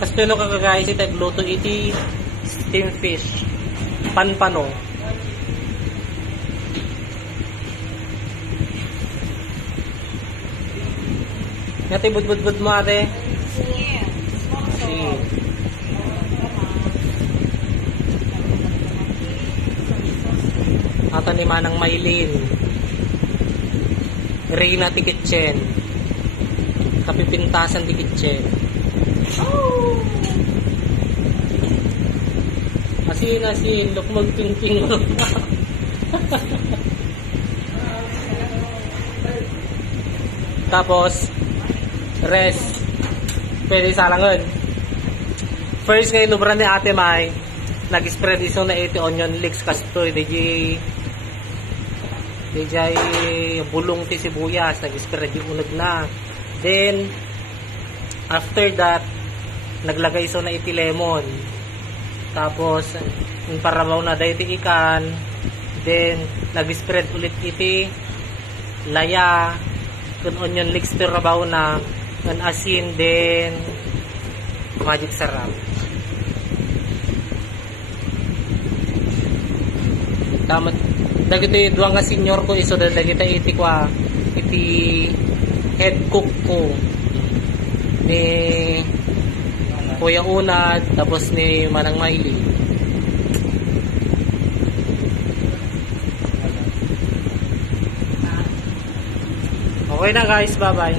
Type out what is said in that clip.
Kastulo ka guys, itagluto iti steam fish. Panpano. Ngati budbud mo ate. Si. Ato ni Manang Maylin. Reyna ti kitchen. Kapipintasan ti kitchen. Asin, lukmog ting-ting. Tapos, rest. Pwede salangan. First ngayon, nubran ni Ate May, nag-spread iso na ito onion leeks kastoy. DJ bulong ti sibuyas. Nag-spread yung unag na. Then, after that, naglagay iso na iti lemon. Tapos, yung parabaw na dahi iti ikan. Then, nag-spread ulit iti laya. Kun onion leeks ti rabaw na. Kun asin, then magic sarap. Tama. Dagiti duwang nga senior ko iso dagita iti kwa iti head cook ko ni Kuya Unad, tapos ni Manang Maylin. Okay na guys, bye bye.